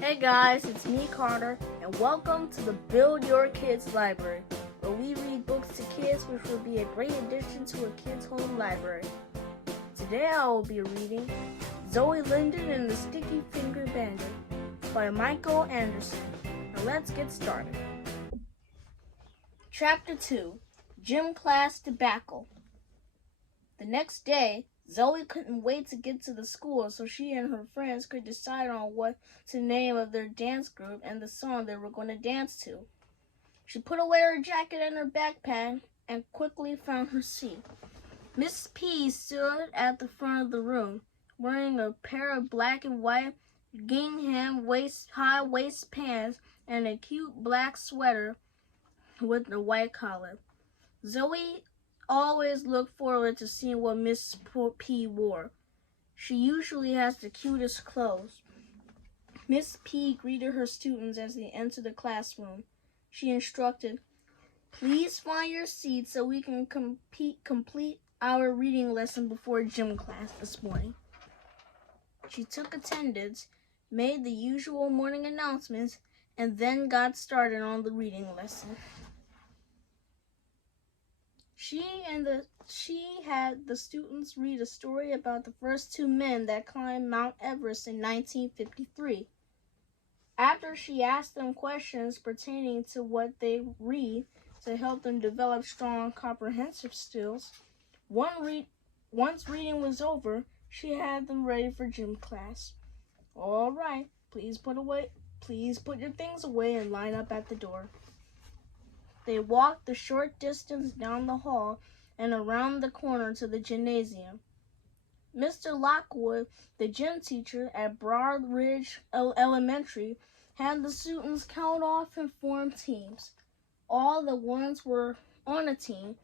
Hey guys, it's me Carter, and welcome to the Build Your Kids Library, where we read books to kids which will be a great addition to a kid's home library. Today I will be reading Zoey, Lyndon, and the Sticky Finger Bandit by Micheal Anderson. Now let's get started. Chapter 2, Gym Class Debacle. The next day, Zoey couldn't wait to get to the school so she and her friends could decide on what to name of their dance group and the song they were going to dance to. She put away her jacket and her backpack and quickly found her seat. Miss P stood at the front of the room, wearing a pair of black and white gingham high-waist pants and a cute black sweater with a white collar. Zoey always looked forward to seeing what Miss P wore. She usually has the cutest clothes. Miss P greeted her students as they entered the classroom. She instructed, "Please find your seats so we can complete our reading lesson before gym class this morning." She took attendance, made the usual morning announcements, and then got started on the reading lesson. She had the students read a story about the first two men that climbed Mount Everest in 1953. After she asked them questions pertaining to what they read to help them develop strong comprehensive skills, once reading was over, she had them ready for gym class. "All right, please put your things away and line up at the door." They walked the short distance down the hall and around the corner to the gymnasium. Mr. Lockwood, the gym teacher at Broad Ridge Elementary, had the students count off and form teams. All the ones were on a team,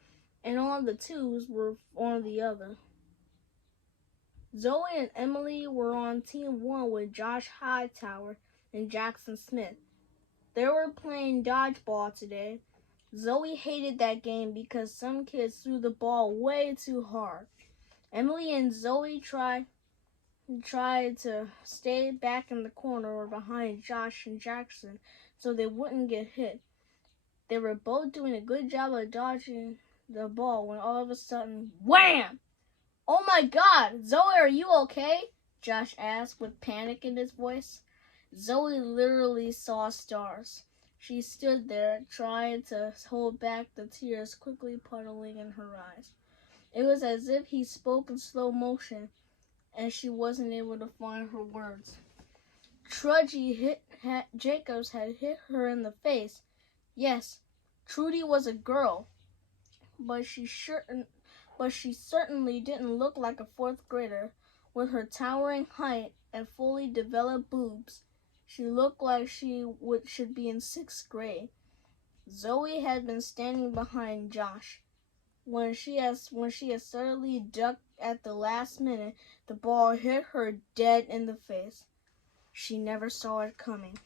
and all the twos were on the other. Zoey and Emily were on team 1 with Josh Hightower and Jackson Smith. They were playing dodgeball today. Zoey hated that game because some kids threw the ball way too hard. Emily and Zoey tried to stay back in the corner or behind Josh and Jackson so they wouldn't get hit. They were both doing a good job of dodging the ball when all of a sudden, wham! "Oh my God! Zoey, are you okay?" Josh asked with panic in his voice. Zoey literally saw stars. She stood there, trying to hold back the tears quickly puddling in her eyes. It was as if he spoke in slow motion, and she wasn't able to find her words. Trudgy Jacobs had hit her in the face. Yes, Trudy was a girl, but she certainly didn't look like a fourth grader. With her towering height and fully developed boobs, she looked like she should be in 6th grade. Zoey had been standing behind Josh. When she had suddenly ducked at the last minute, the ball hit her dead in the face. She never saw it coming.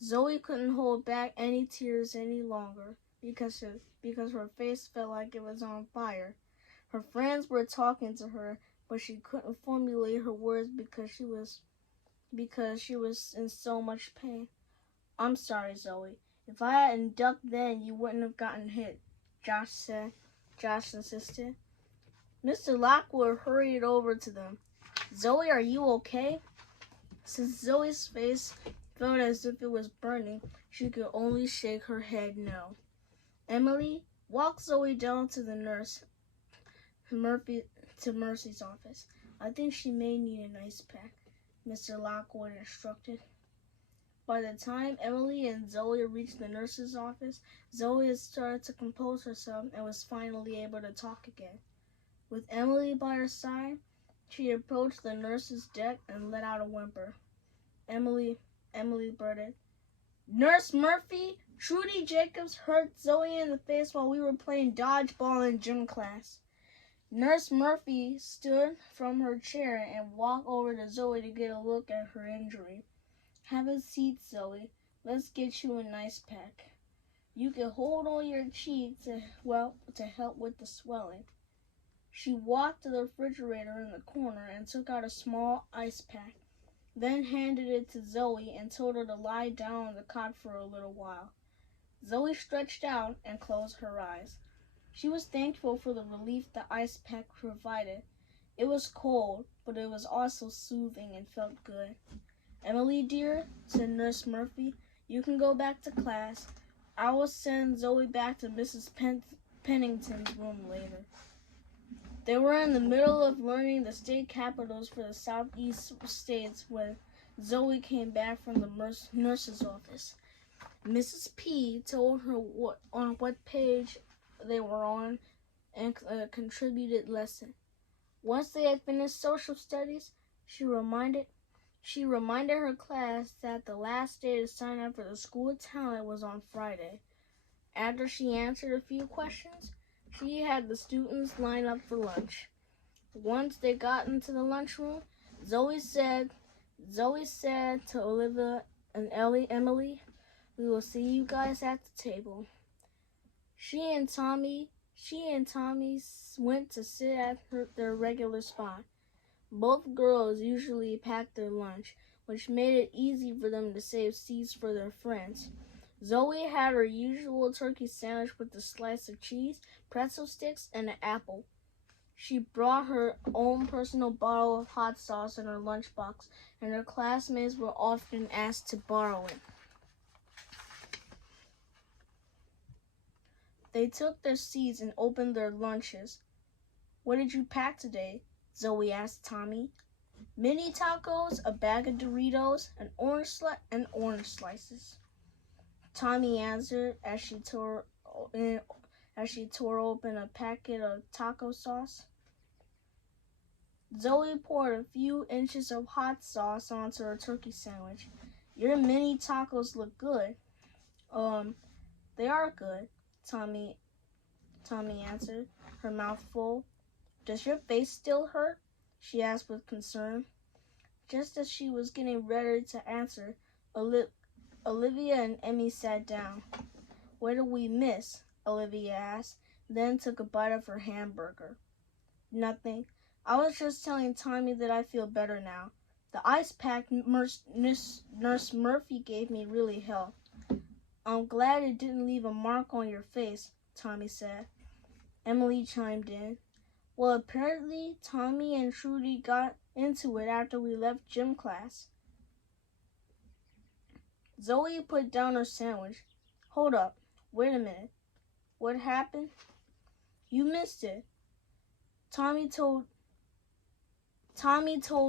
Zoey couldn't hold back any tears any longer because her face felt like it was on fire. Her friends were talking to her, but she couldn't formulate her words because she was in so much pain. "I'm sorry, Zoey. If I hadn't ducked then, you wouldn't have gotten hit," Josh insisted. Mr. Lockwood hurried over to them. "Zoey, are you okay?" Since Zoey's face felt as if it was burning, she could only shake her head no. "Emily, walk Zoey down to the nurse Mercy's office. I think she may need an ice pack," Mr. Lockwood instructed. By the time Emily and Zoey reached the nurse's office, Zoey had started to compose herself and was finally able to talk again. With Emily by her side, she approached the nurse's desk and let out a whimper. Emily blurted, "Nurse Murphy, Trudy Jacobs hurt Zoey in the face while we were playing dodgeball in gym class." Nurse Murphy stood from her chair and walked over to Zoey to get a look at her injury. "Have a seat, Zoey. Let's get you an ice pack. You can hold on your cheek to help with the swelling." She walked to the refrigerator in the corner and took out a small ice pack. then handed it to Zoey and told her to lie down on the cot for a little while. Zoey stretched out and closed her eyes. She was thankful for the relief the ice pack provided. It was cold, but it was also soothing and felt good. "Emily, dear," said Nurse Murphy, "you can go back to class. I will send Zoey back to Mrs. Pennington's room later." They were in the middle of learning the state capitals for the southeast states when Zoey came back from the nurse's office. Mrs. P told her on what page they were on and contributed lesson. Once they had finished social studies, she reminded her class that the last day to sign up for the School of Talent was on Friday. After she answered a few questions, she had the students line up for lunch. Once they got into the lunchroom, Zoey said to Olivia and Emily, "We will see you guys at the table." She and Tommy went to sit at their regular spot. Both girls usually packed their lunch, which made it easy for them to save seats for their friends. Zoey had her usual turkey sandwich with a slice of cheese, pretzel sticks, and an apple. She brought her own personal bottle of hot sauce in her lunchbox, and her classmates were often asked to borrow it. They took their seats and opened their lunches. "What did you pack today?" Zoey asked Tommy. "Mini tacos, a bag of Doritos, and orange slices," Tommy answered as she tore open a packet of taco sauce. Zoey poured a few inches of hot sauce onto her turkey sandwich. "Your mini tacos look good." They are good," Tommy answered, her mouth full. "Does your face still hurt?" she asked with concern. Just as she was getting ready to answer, Olivia and Emmy sat down. "What did we miss?" Olivia asked, then took a bite of her hamburger. "Nothing. I was just telling Tommy that I feel better now. The ice pack Nurse Murphy gave me really helped." "I'm glad it didn't leave a mark on your face," Tommy said. Emily chimed in. "Well, apparently Tommy and Trudy got into it after we left gym class." Zoey put down her sandwich. "Hold up. Wait a minute. What happened?" "You missed it. Tommy told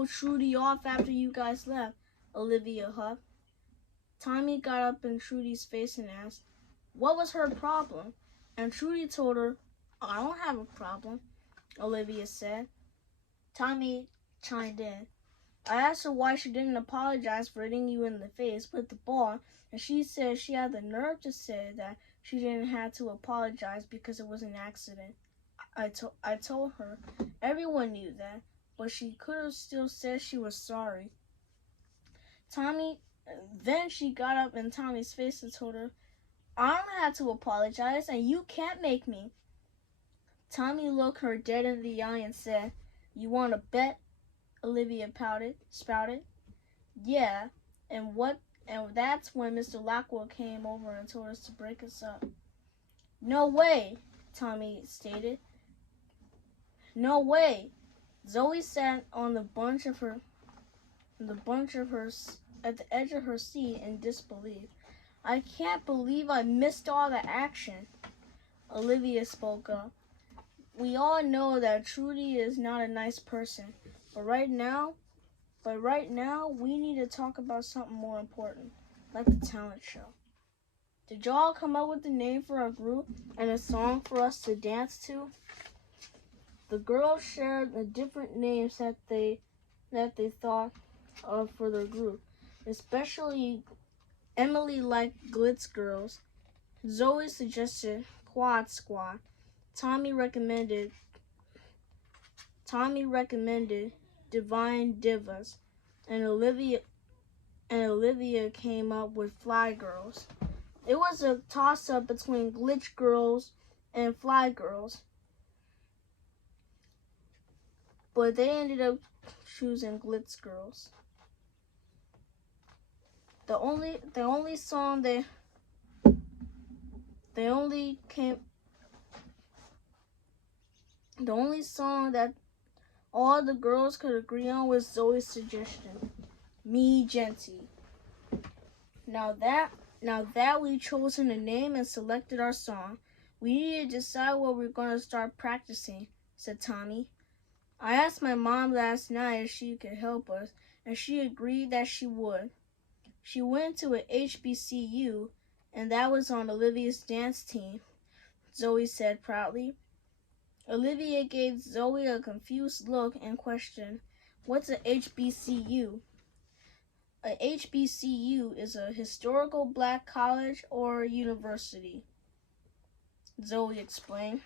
Trudy off after you guys left," Olivia huffed. Tommy got up in Trudy's face and asked, "What was her problem?" And Trudy told her, "I don't have a problem," Olivia said. Tommy chimed in. "I asked her why she didn't apologize for hitting you in the face with the ball, and she said she had the nerve to say that she didn't have to apologize because it was an accident. I told her everyone knew that, but she could have still said she was sorry." Then she got up in Tommy's face and told her, "I don't have to apologize, and you can't make me." Tommy looked her dead in the eye and said, "You want to bet?" Olivia spouted. "Yeah, and that's when Mr. Lockwell came over and told us to break us up." "No way," Tommy stated. "No way." Zoey sat on at the edge of her seat in disbelief. "I can't believe I missed all the action." Olivia spoke up. "We all know that Trudy is not a nice person, but right now we need to talk about something more important, like the talent show. Did y'all come up with a name for our group and a song for us to dance to?" The girls shared the different names that they thought of for their group. Especially Emily liked Glitz Girls. Zoey suggested Quad Squad. Tommy recommended Divine Divas, and Olivia came up with Fly Girls. It was a toss-up between Glitch Girls and Fly Girls, but they ended up choosing Glitz Girls. The only song they only came the only song that all the girls could agree on was Zoe's suggestion, Me Genty. Now that we've chosen a name and selected our song, we need to decide what we're going to start practicing, said Tommy. I asked my mom last night if she could help us, and she agreed that she would. She went to an HBCU, and that was on Olivia's dance team, Zoe said proudly. Olivia gave Zoe a confused look and questioned, "What's a HBCU?" A HBCU is a historical black college or university, Zoe explained.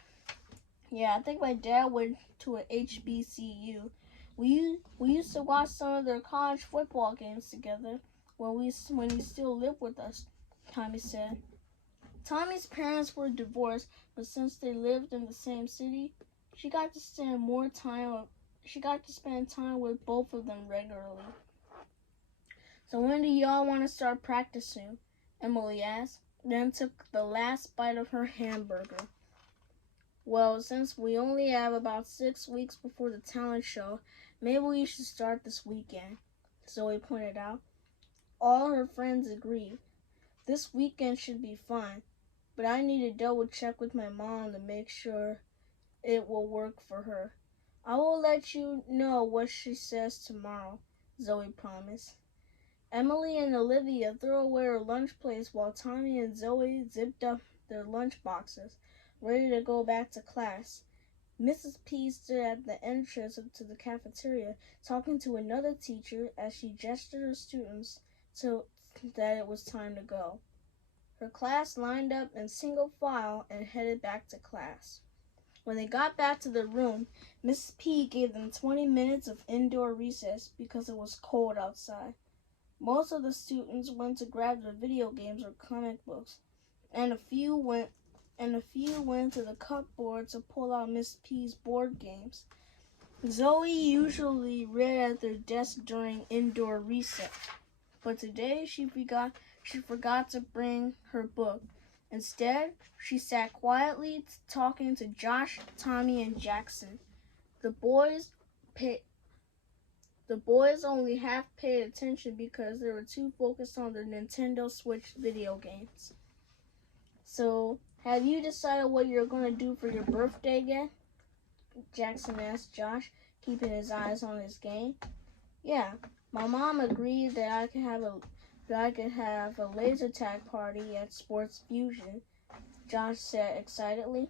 Yeah, I think my dad went to a HBCU. We used to watch some of their college football games together when he still lived with us, Tommy said. Tommy's parents were divorced, but since they lived in the same city, she got to spend time with both of them regularly. So when do y'all want to start practicing? Emily asked, then took the last bite of her hamburger. Well, since we only have about 6 weeks before the talent show, maybe we should start this weekend, Zoe pointed out. All her friends agreed. This weekend should be fun, but I need to double check with my mom to make sure it will work for her. I will let you know what she says tomorrow, Zoe promised. Emily and Olivia threw away her lunch plates while Tommy and Zoe zipped up their lunch boxes, ready to go back to class. Mrs. P stood at the entrance to the cafeteria, talking to another teacher as she gestured her students that it was time to go. Her class lined up in single file and headed back to class. When they got back to their room, Mrs. P gave them 20 minutes of indoor recess because it was cold outside. Most of the students went to grab their video games or comic books, and a few went to the cupboard to pull out Miss P's board games. Zoe usually read at their desk during indoor recess, but today she forgot to bring her book. Instead, she sat quietly talking to Josh, Tommy, and Jackson. The boys only half paid attention because they were too focused on their Nintendo Switch video games. So, have you decided what you're going to do for your birthday yet? Jackson asked Josh, keeping his eyes on his game. Yeah, my mom agreed that I could have a laser tag party at Sports Fusion, Josh said excitedly.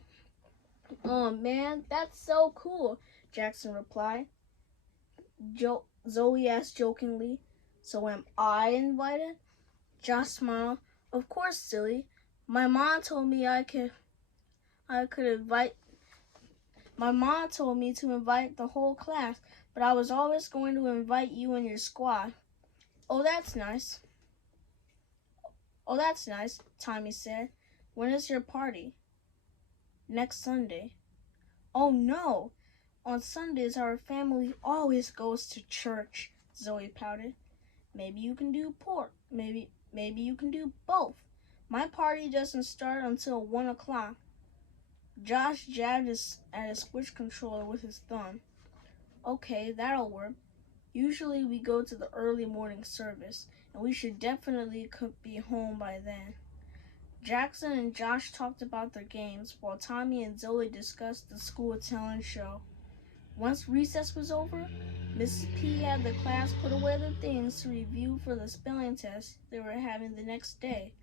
Oh man, that's so cool, Jackson replied. Zoe asked jokingly, so am I invited? Josh smiled. Of course, silly. My mom told me to invite the whole class, but I was always going to invite you and your squad. Oh, that's nice, Tommy said. When is your party? Next Sunday. Oh no! On Sundays our family always goes to church, Zoe pouted. Maybe you can do pork. Maybe you can do both. My party doesn't start until 1 o'clock. Josh jabbed at his Switch controller with his thumb. Okay, that'll work. Usually we go to the early morning service, and we should definitely be home by then. Jackson and Josh talked about their games, while Tommy and Zoe discussed the school talent show. Once recess was over, Mrs. P had the class put away their things to review for the spelling test they were having the next day.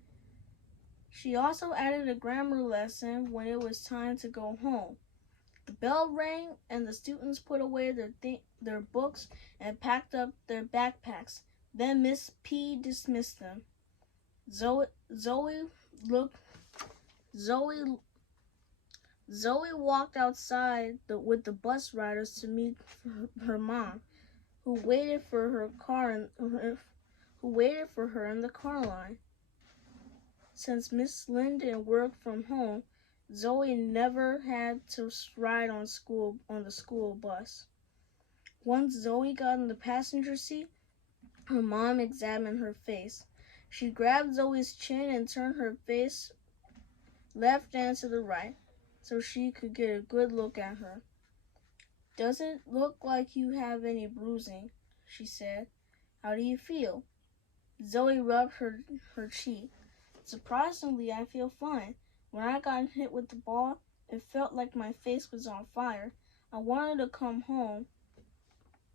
She also added a grammar lesson when it was time to go home. The bell rang and the students put away their books and packed up their backpacks. Then Miss P dismissed them. Zoe walked outside with the bus riders to meet her mom, who waited for her in the car line. Since Miss Lyndon worked from home, Zoe never had to ride on the school bus. Once Zoe got in the passenger seat, her mom examined her face. She grabbed Zoey's chin and turned her face left and to the right so she could get a good look at her. "Doesn't look like you have any bruising," she said. "How do you feel?" Zoey rubbed her cheek. "Surprisingly, I feel fine. When I got hit with the ball, it felt like my face was on fire. I wanted to come home,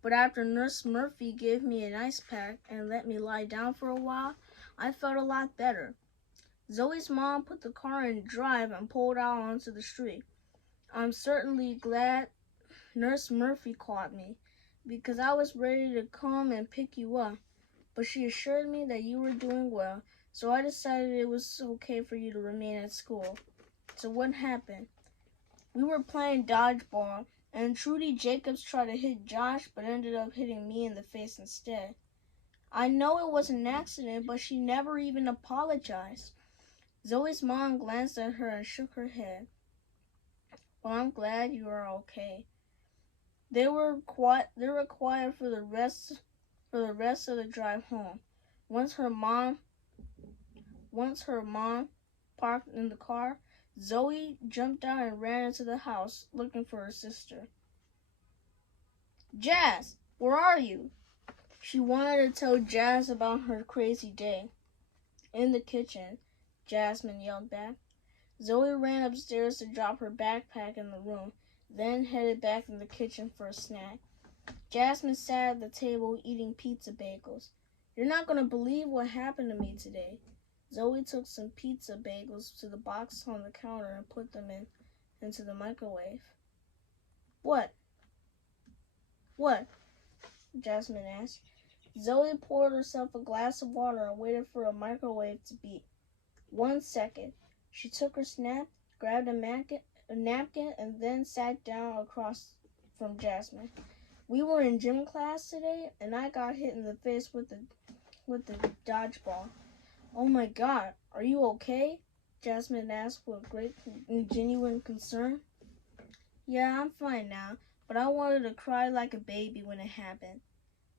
but after Nurse Murphy gave me an ice pack and let me lie down for a while, I felt a lot better." Zoey's mom put the car in drive and pulled out onto the street. "I'm certainly glad Nurse Murphy caught me, because I was ready to come and pick you up, but she assured me that you were doing well, so I decided it was okay for you to remain at school." "So what happened?" "We were playing dodgeball, and Trudy Jacobs tried to hit Josh, but ended up hitting me in the face instead." "I know it was an accident, but she never even apologized." Zoey's mom glanced at her and shook her head. "Well, I'm glad you are okay." They were quiet for the rest of the drive home. Once her mom parked in the car, Zoey jumped out and ran into the house looking for her sister. "Jazz, where are you?" She wanted to tell Jazz about her crazy day. "In the kitchen," Jasmine yelled back. Zoey ran upstairs to drop her backpack in the room, then headed back in the kitchen for a snack. Jasmine sat at the table eating pizza bagels. "You're not going to believe what happened to me today." Zoey took some pizza bagels to the box on the counter and put them into the microwave. What? Jasmine asked. Zoey poured herself a glass of water and waited for a microwave to beep. 1 second. She took her snap, grabbed a napkin, and then sat down across from Jasmine. "We were in gym class today, and I got hit in the face with the dodgeball." "Oh my God, are you okay?" Jasmine asked with great and genuine concern. "Yeah, I'm fine now, but I wanted to cry like a baby when it happened."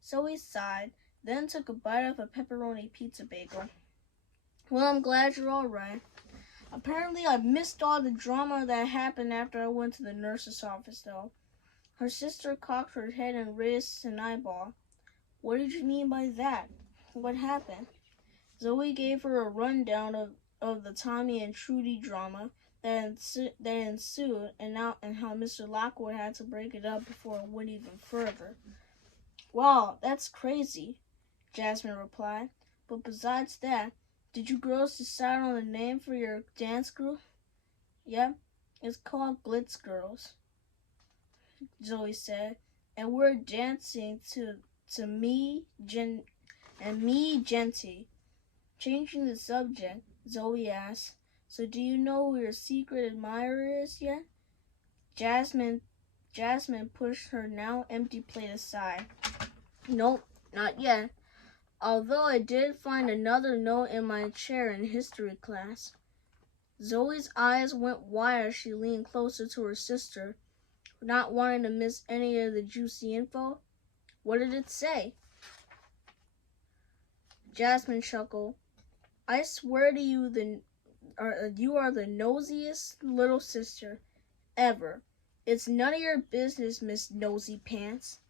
Zoe sighed, then took a bite of a pepperoni pizza bagel. "Well, I'm glad you're all right. Apparently, I missed all the drama that happened after I went to the nurse's office, though." Her sister cocked her head and raised an eyeball. "What did you mean by that? What happened?" Zoe gave her a rundown of the Tommy and Trudy drama that ensued and how Mr. Lockwood had to break it up before it went even further. "Wow, that's crazy," Jasmine replied. "But besides that, did you girls decide on a name for your dance group?" "Yep, it's called Glitz Girls," Zoe said, "and we're dancing to Me, Genty." Changing the subject, Zoe asked, "So do you know who your secret admirer is yet?" Jasmine pushed her now empty plate aside. "Nope, not yet. Although I did find another note in my chair in history class." Zoe's eyes went wide as she leaned closer to her sister, not wanting to miss any of the juicy info. "What did it say?" Jasmine chuckled. "I swear to you, you are the nosiest little sister ever. It's none of your business, Miss Nosy Pants."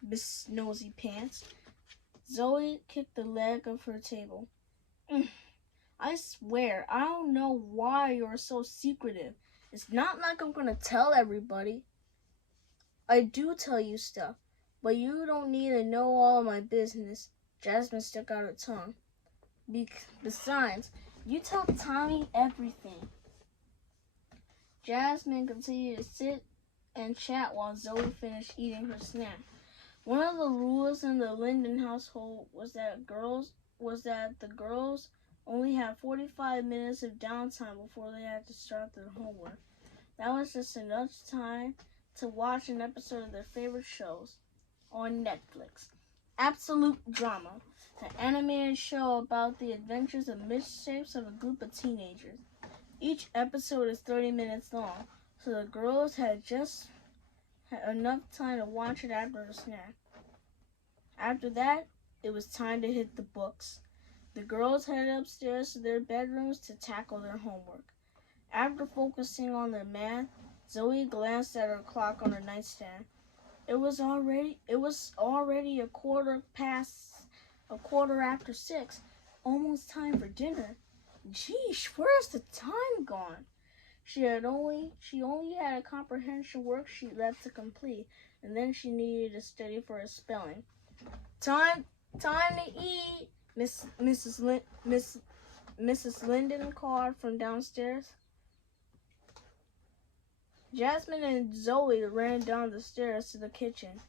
Zoe kicked the leg of her table. "I swear, I don't know why you're so secretive. It's not like I'm gonna tell everybody." "I do tell you stuff, but you don't need to know all of my business." Jasmine stuck out her tongue. "Besides, you tell Tommy everything." Jasmine continued to sit and chat while Zoe finished eating her snack. One of the rules in the Lyndon household was that the girls only had 45 minutes of downtime before they had to start their homework. That was just enough time to watch an episode of their favorite shows on Netflix. Absolute Drama, an animated show about the adventures and misshapes of a group of teenagers. Each episode is 30 minutes long, so the girls had just enough time to watch it after a snack. After that, it was time to hit the books. The girls headed upstairs to their bedrooms to tackle their homework. After focusing on their math, Zoe glanced at her clock on her nightstand. It was already a quarter after 6, almost time for dinner. Geesh, where's the time gone? She only had a comprehension worksheet left to complete, and then she needed to study for a spelling. Time to eat, Mrs. Lyndon called from downstairs. Jasmine and Zoe ran down the stairs to the kitchen.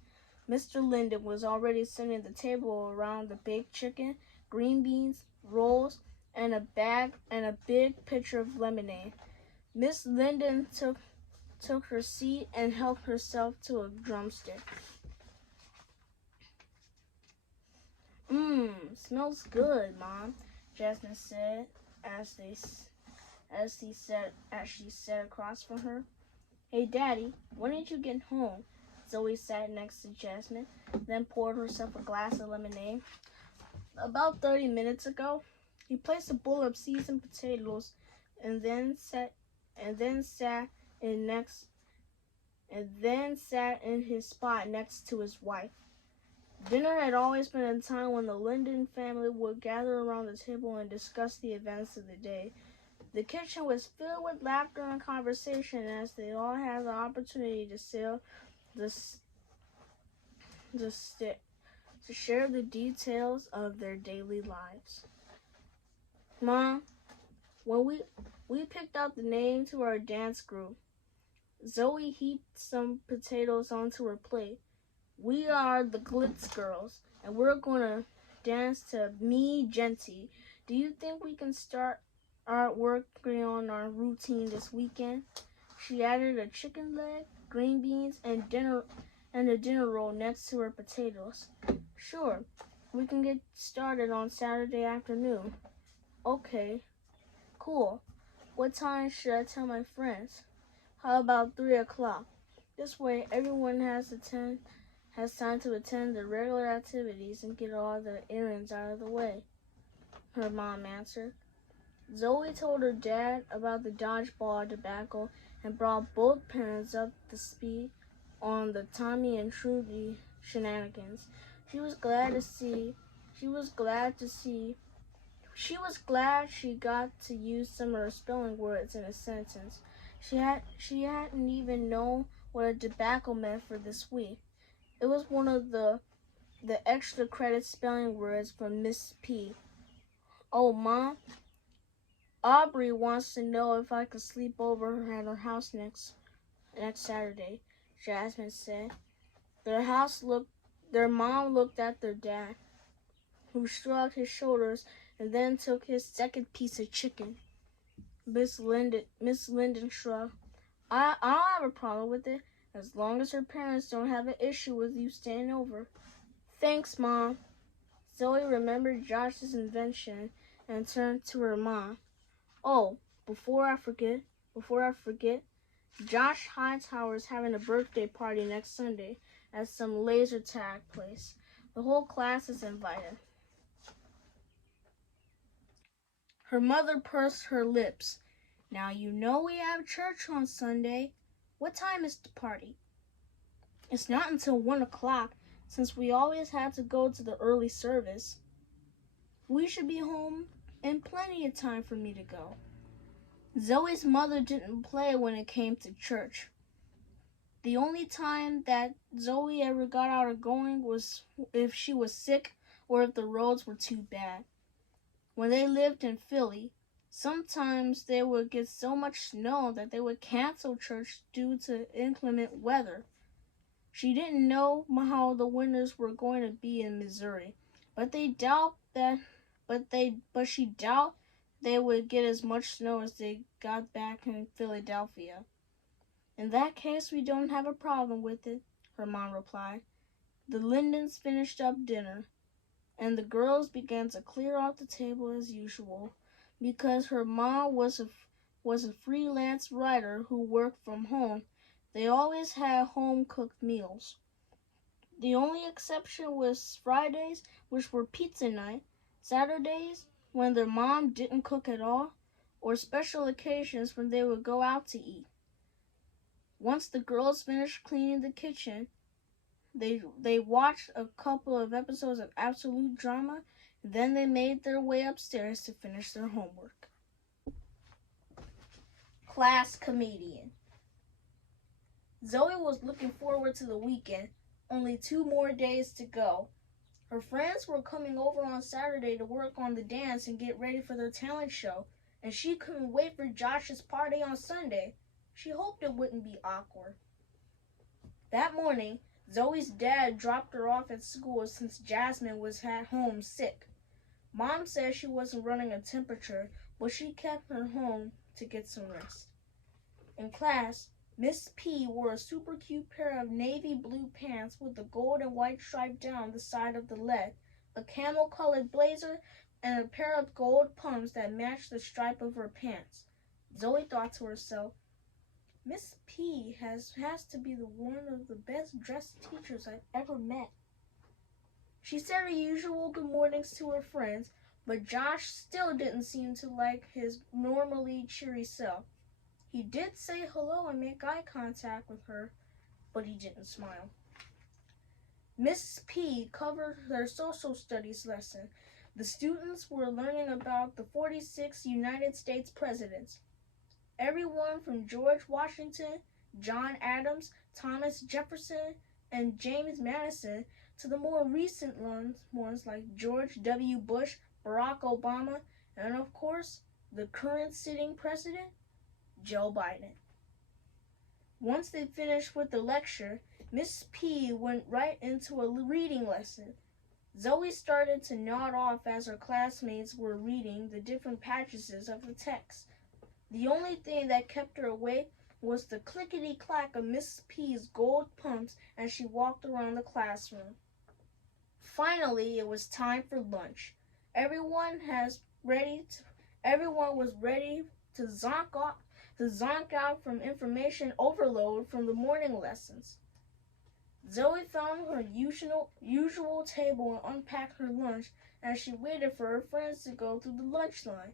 Mr. Lyndon was already setting the table around the baked chicken, green beans, rolls, and a big pitcher of lemonade. Miss Lyndon took her seat and helped herself to a drumstick. Smells good, Mom, Jasmine said as she sat across from her. Hey, Daddy, when did you get home? Zoe sat next to Jasmine, then poured herself a glass of lemonade. About 30 minutes ago. He placed a bowl of seasoned potatoes and then sat in his spot next to his wife. Dinner had always been a time when the Lyndon family would gather around the table and discuss the events of the day. The kitchen was filled with laughter and conversation as they all had the opportunity to share the details of their daily lives. Mom, when we picked out the name to our dance group, Zoe heaped some potatoes onto her plate. We are the Glitz Girls, and we're going to dance to Me Genty. Do you think we can start working on our routine this weekend? She added a chicken leg, green beans, and a dinner roll next to her potatoes. Sure, we can get started on Saturday afternoon. Okay, cool. What time should I tell my friends? How about 3 o'clock? This way, everyone has time to attend the regular activities and get all the errands out of the way, her mom answered. Zoe told her dad about the dodgeball debacle and brought both parents up to speed on the Tommy and Trudy shenanigans. She was glad she got to use some of her spelling words in a sentence. She hadn't even known what a debacle meant for this week. It was one of the extra credit spelling words from Miss P. Oh, Mom, Aubrey wants to know if I could sleep over at her house next Saturday, Jasmine said. Their mom looked at their dad, who shrugged his shoulders and then took his second piece of chicken. Miss Lyndon shrugged. I don't have a problem with it, as long as her parents don't have an issue with you staying over. Thanks, Mom. Zoe remembered Josh's invention and turned to her mom. Oh, before I forget, Josh Hightower's having a birthday party next Sunday at some laser tag place. The whole class is invited. Her mother pursed her lips. Now you know we have church on Sunday. What time is the party? It's not until 1 o'clock, since we always had to go to the early service. We should be home in plenty of time for me to go. Zoe's mother didn't play when it came to church. The only time that Zoe ever got out of going was if she was sick or if the roads were too bad. When they lived in Philly, sometimes they would get so much snow that they would cancel church due to inclement weather. She didn't know how the winters were going to be in Missouri, but she doubted they would get as much snow as they got back in Philadelphia. In that case, we don't have a problem with it, her mom replied. The Lyndons finished up dinner, and the girls began to clear off the table as usual, because her mom was a freelance writer who worked from home. They always had home-cooked meals. The only exception was Fridays, which were pizza night. Saturdays, when their mom didn't cook at all, or special occasions when they would go out to eat. Once the girls finished cleaning the kitchen, they watched a couple of episodes of absolute drama, then they made their way upstairs to finish their homework. Class comedian. Zoey was looking forward to the weekend, only 2 more days to go. Her friends were coming over on Saturday to work on the dance and get ready for their talent show, and she couldn't wait for Josh's party on Sunday. She hoped it wouldn't be awkward. That morning, Zoey's dad dropped her off at school since Jasmine was at home sick. Mom said she wasn't running a temperature, but she kept her home to get some rest. In class, Miss P wore a super cute pair of navy blue pants with a gold and white stripe down the side of the leg, a camel-colored blazer, and a pair of gold pumps that matched the stripe of her pants. Zoey thought to herself, Miss P has to be one of the best dressed teachers I've ever met. She said her usual good mornings to her friends, but Josh still didn't seem to like his normally cheery self. He did say hello and make eye contact with her, but he didn't smile. Miss P covered their social studies lesson. The students were learning about the 46 United States presidents. Everyone from George Washington, John Adams, Thomas Jefferson, and James Madison to the more recent ones like George W. Bush, Barack Obama, and of course, the current sitting president, Joe Biden. Once they finished with the lecture, Miss P went right into a reading lesson. Zoey started to nod off as her classmates were reading the different passages of the text. The only thing that kept her awake was the clickety-clack of Miss P's gold pumps as she walked around the classroom. Finally, it was time for lunch. Everyone was ready to zonk out from information overload from the morning lessons. Zoey found her usual table and unpacked her lunch as she waited for her friends to go through the lunch line.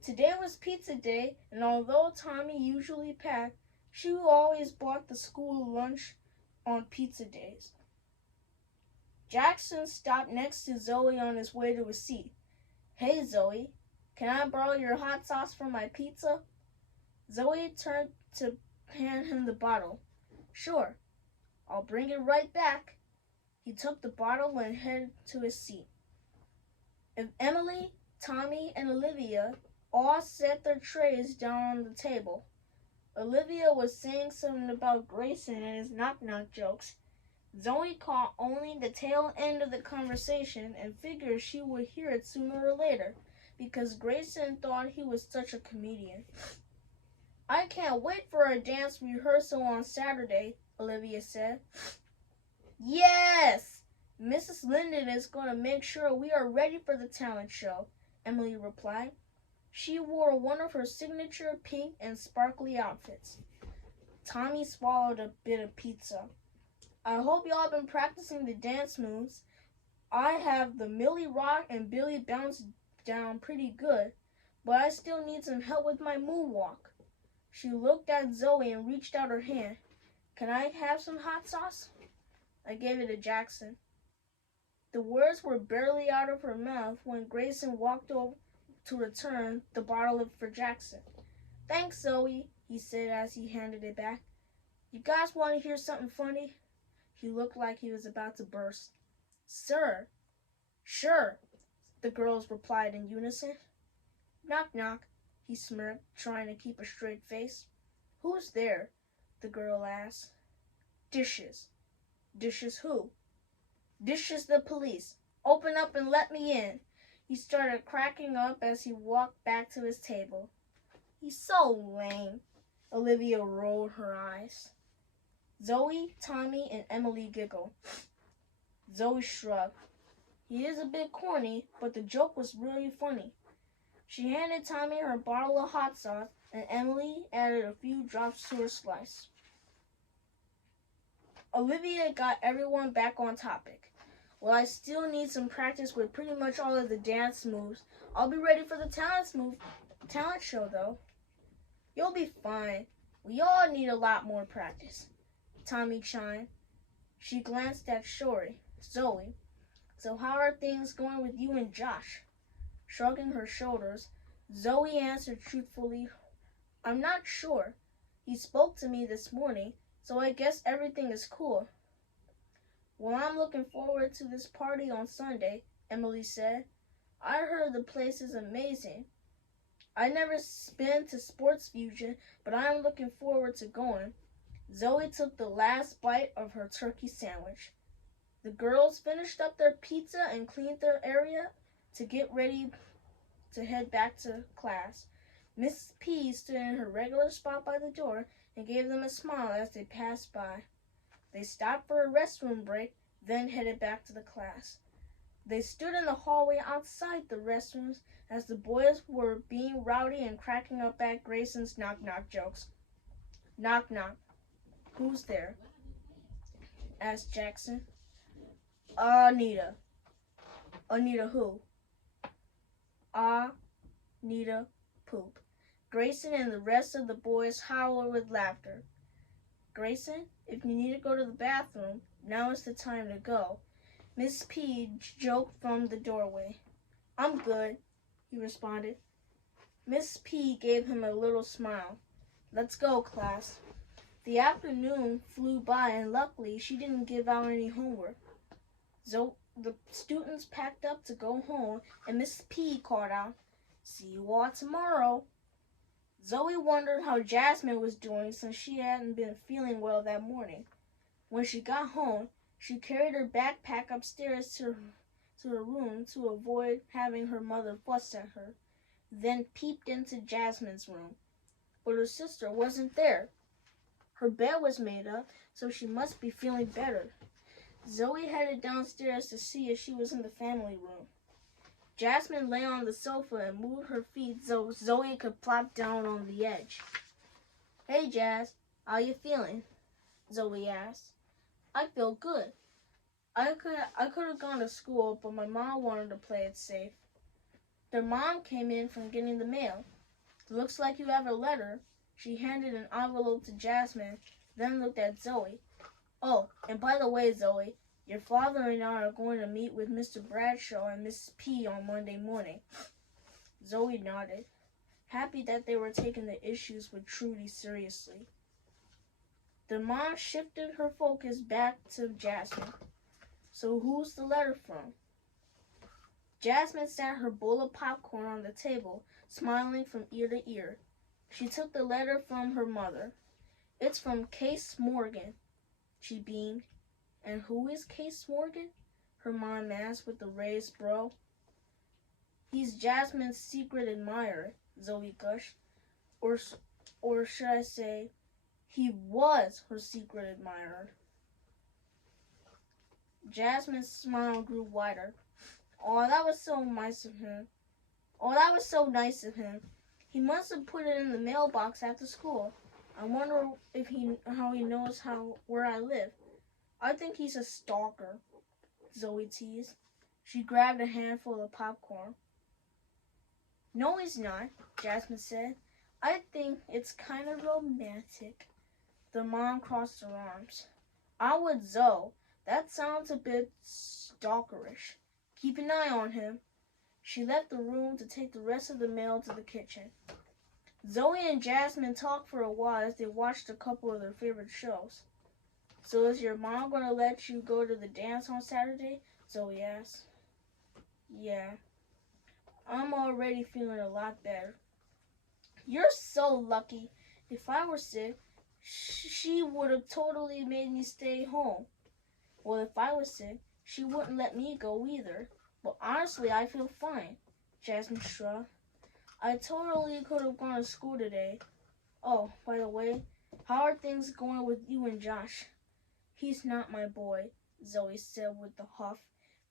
Today was pizza day, and although Tommy usually packed, she always bought the school lunch on pizza days. Jackson stopped next to Zoey on his way to a seat. Hey, Zoey, can I borrow your hot sauce for my pizza? Zoey turned to hand him the bottle. Sure, I'll bring it right back. He took the bottle and headed to his seat. If Emily, Tommy, and Olivia all set their trays down on the table. Olivia was saying something about Grayson and his knock-knock jokes. Zoey caught only the tail end of the conversation and figured she would hear it sooner or later because Grayson thought he was such a comedian. I can't wait for our dance rehearsal on Saturday, Olivia said. Yes! Mrs. Lyndon is going to make sure we are ready for the talent show, Emily replied. She wore one of her signature pink and sparkly outfits. Tommy swallowed a bit of pizza. I hope y'all been practicing the dance moves. I have the Millie Rock and Billy Bounce down pretty good, but I still need some help with my moonwalk. She looked at Zoey and reached out her hand. Can I have some hot sauce? I gave it to Jackson. The words were barely out of her mouth when Grayson walked over to return the bottle for Jackson. Thanks, Zoey, he said as he handed it back. You guys want to hear something funny? He looked like he was about to burst. Sir. Sure, the girls replied in unison. Knock, knock, he smirked, trying to keep a straight face. Who's there? The girl asked. Dishes. Dishes who? Dishes the police. Open up and let me in. He started cracking up as he walked back to his table. He's so lame. Olivia rolled her eyes. Zoey, Tommy, and Emily giggled. Zoey shrugged. He is a bit corny, but the joke was really funny. She handed Tommy her bottle of hot sauce, and Emily added a few drops to her slice. Olivia got everyone back on topic. Well, I still need some practice with pretty much all of the dance moves. I'll be ready for the talent show, though. You'll be fine. We all need a lot more practice. Tommy chimed. She glanced at Zoey. So how are things going with you and Josh? Shrugging her shoulders, Zoey answered truthfully, I'm not sure. He spoke to me this morning, so I guess everything is cool. Well, I'm looking forward to this party on Sunday, Emily said. I heard the place is amazing. I never been to Sports Fusion, but I'm looking forward to going. Zoey took the last bite of her turkey sandwich. The girls finished up their pizza and cleaned their area to get ready to head back to class. Miss P stood in her regular spot by the door and gave them a smile as they passed by. They stopped for a restroom break, then headed back to the class. They stood in the hallway outside the restrooms as the boys were being rowdy and cracking up at Grayson's knock-knock jokes. Knock-knock. Who's there? Asked Jackson. Anita. Anita who? Anita Poop. Grayson and the rest of the boys howled with laughter. Grayson, if you need to go to the bathroom, now is the time to go. Miss P joked from the doorway. I'm good, he responded. Miss P gave him a little smile. Let's go, class. The afternoon flew by and luckily she didn't give out any homework. So the students packed up to go home and Miss P called out, See you all tomorrow. Zoey wondered how Jasmine was doing since she hadn't been feeling well that morning. When she got home, she carried her backpack upstairs to her room to avoid having her mother fuss at her, then peeped into Jasmine's room. But her sister wasn't there. Her bed was made up, so she must be feeling better. Zoey headed downstairs to see if she was in the family room. Jasmine lay on the sofa and moved her feet so Zoey could plop down on the edge. Hey, Jazz, how you feeling? Zoey asked. I feel good. I could have gone to school, but my mom wanted to play it safe. Their mom came in from getting the mail. Looks like you have a letter. She handed an envelope to Jasmine, then looked at Zoey. Oh, and by the way, Zoey, your father and I are going to meet with Mr. Bradshaw and Miss P on Monday morning. Zoey nodded, happy that they were taking the issues with Trudy seriously. The mom shifted her focus back to Jasmine. So who's the letter from? Jasmine sat her bowl of popcorn on the table, smiling from ear to ear. She took the letter from her mother. It's from Case Morgan. She beamed. And who is Case Morgan? Her mom asked with a raised brow. He's Jasmine's secret admirer, Zoey gushed. Or should I say, he was her secret admirer. Jasmine's smile grew wider. Oh, that was so nice of him. He must have put it in the mailbox after school. I wonder how he knows where I live. I think he's a stalker, Zoey teased. She grabbed a handful of popcorn. No, he's not, Jasmine said. I think it's kind of romantic. The mom crossed her arms. I'm with Zoe. That sounds a bit stalkerish. Keep an eye on him. She left the room to take the rest of the mail to the kitchen. Zoey and Jasmine talked for a while as they watched a couple of their favorite shows. So is your mom going to let you go to the dance on Saturday? Zoey asked. Yeah. I'm already feeling a lot better. You're so lucky. If I were sick, she would have totally made me stay home. Well, if I was sick, she wouldn't let me go either. But honestly, I feel fine. Jasmine shrugged. I totally could have gone to school today. Oh, by the way, how are things going with you and Josh? He's not my boy, Zoey said with a huff.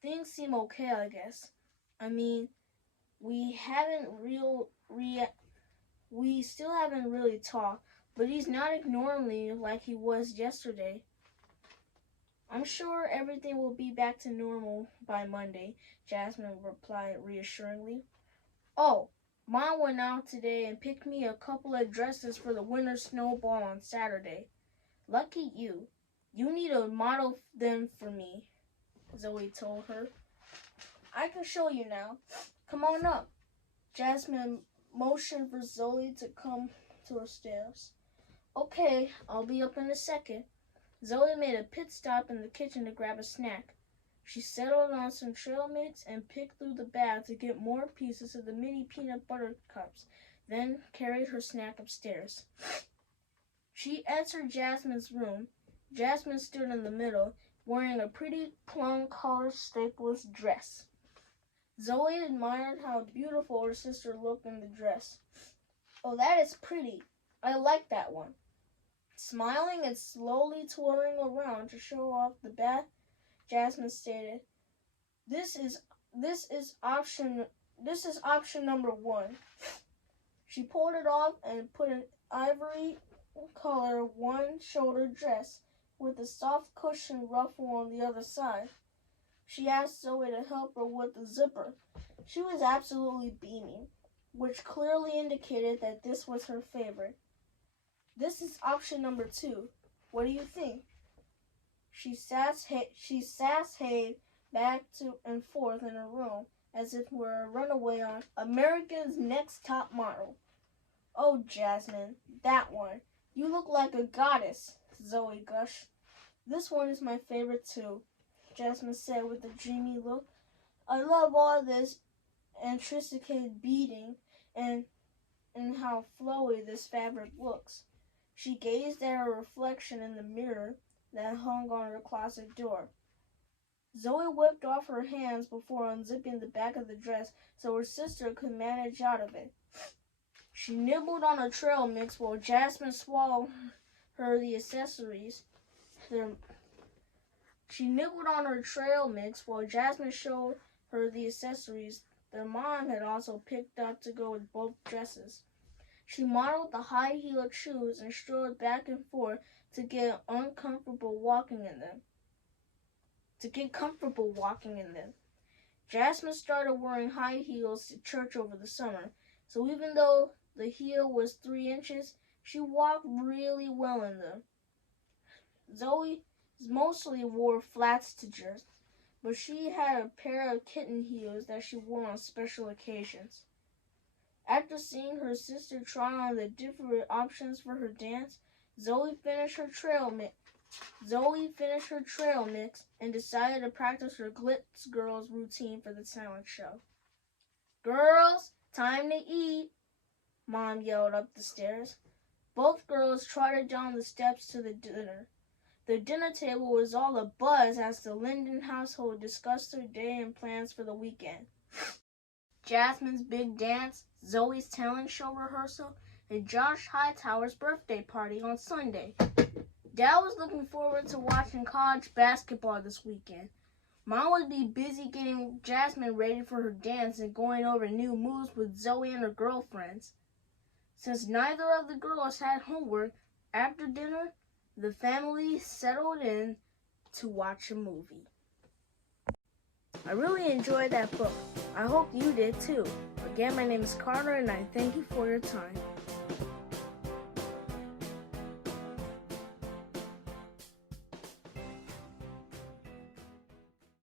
Things seem okay, I guess. I mean, we still haven't really talked, but he's not ignoring me like he was yesterday. I'm sure everything will be back to normal by Monday, Jasmine replied reassuringly. Oh, Mom went out today and picked me a couple of dresses for the winter snowball on Saturday. Lucky you. You need to model them for me, Zoey told her. I can show you now. Come on up. Jasmine motioned for Zoey to come to her stairs. Okay, I'll be up in a second. Zoey made a pit stop in the kitchen to grab a snack. She settled on some trail mix and picked through the bag to get more pieces of the mini peanut butter cups, then carried her snack upstairs. She entered Jasmine's room. Jasmine stood in the middle, wearing a pretty plum-colored strapless dress. Zoey admired how beautiful her sister looked in the dress. Oh, that is pretty. I like that one. Smiling and slowly twirling around to show off the back, Jasmine stated, This is option number 1. She pulled it off and put an ivory color one-shoulder dress with a soft cushion ruffle on the other side. She asked Zoey to help her with the zipper. She was absolutely beaming, which clearly indicated that this was her favorite. This is option number 2. What do you think? She sassayed back and forth in her room as if were a runaway on America's Next Top Model. Oh, Jasmine, that one. You look like a goddess, Zoey gushed. This one is my favorite too, Jasmine said with a dreamy look. I love all this intricate beading and how flowy this fabric looks. She gazed at her reflection in the mirror that hung on her closet door. Zoey whipped off her hands before unzipping the back of the dress so her sister could manage out of it. She nibbled on her trail mix while Jasmine swallowed her the accessories. She nibbled on her trail mix while Jasmine showed her the accessories their mom had also picked up to go with both dresses. She modeled the high-heeled shoes and strode back and forth to get comfortable walking in them. Jasmine started wearing high heels to church over the summer, so even though the heel was 3 inches, she walked really well in them. Zoey mostly wore flats to church, but she had a pair of kitten heels that she wore on special occasions. After seeing her sister try on the different options for her dance, Zoey finished her trail mix and decided to practice her Glitz Girls routine for the talent show. Girls, time to eat, Mom yelled up the stairs. Both girls trotted down the steps to the dinner. The dinner table was all abuzz as the Lyndon household discussed their day and plans for the weekend. Jasmine's big dance, Zoey's talent show rehearsal, and Josh Hightower's birthday party on Sunday. Dad was looking forward to watching college basketball this weekend. Mom would be busy getting Jasmine ready for her dance and going over new moves with Zoey and her girlfriends. Since neither of the girls had homework, after dinner, the family settled in to watch a movie. I really enjoyed that book. I hope you did too. Again, my name is Carter and I thank you for your time.